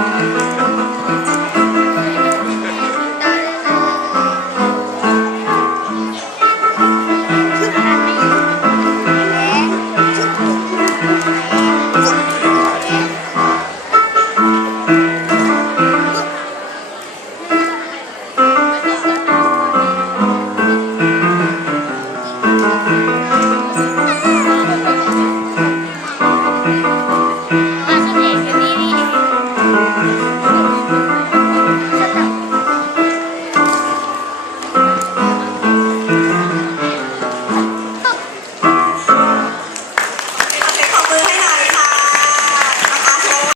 Thank you. Thank you.